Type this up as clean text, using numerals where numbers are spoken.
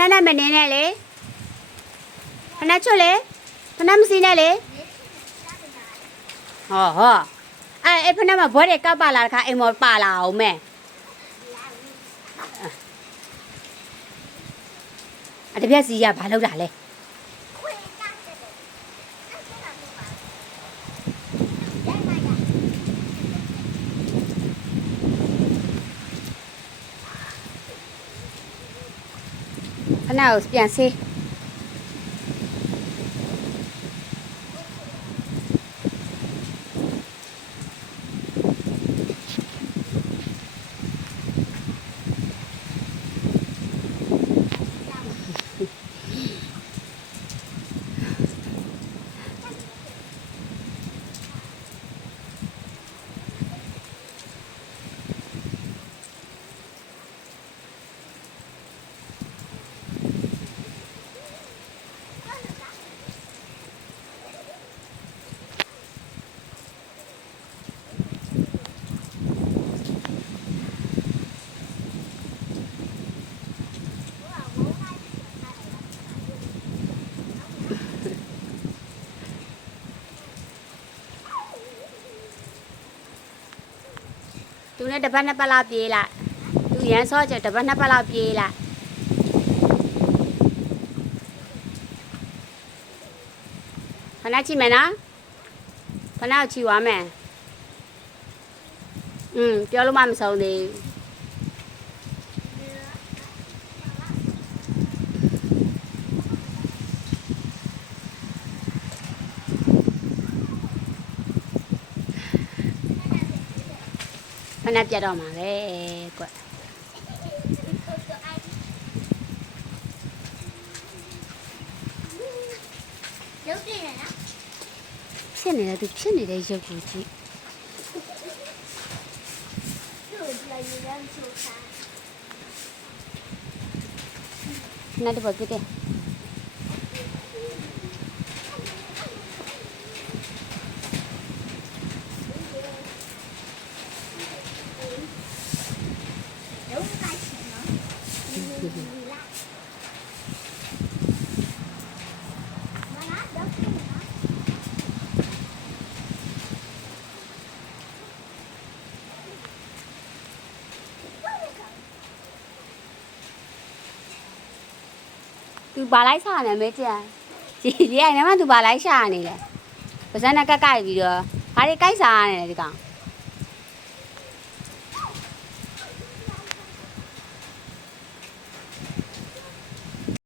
နဲ့မနေနဲ့လေခဏချွတ်လေခဏမစီနဲ့လေဟောအဲ့ဖနမဘွဲတွေကပ်ပါလာတခါအိမ်မောပါလာအောင်မဲအတပြက်စီရဘာလောက်တာလဲခဏကိုပြန်ဆေးသူနဲ့တပတ်နှစ်ပတ်လောက်ပြေးလိုက်သူရန်စောကြတပတ်နှစ်ပတ်လောက်ပြေးလိုက်ခဏကြည့်မယ်နော်ခဏကြည့်သွားမယ်ပြောလို့မှမဆုံးသေးဘူးခဏပြတ်တော့မှာပဲကွရုပ်တည်နေနော်ဖြစ်နေတယ်သူဖြစ်နေတဲ့ရုပ်ကိုကြည့်နားတော့ပြတဲ့သူဘာလိုက်စားနေမဲကြည့်ကြီးကြီးအဲ့နမသူဘာလိုက်ရှာနေလဲပါစနဲ့ကက်ကိုက်ပြီးတော့ဘာတွေကိုက်စားနေလဲဒီကောင်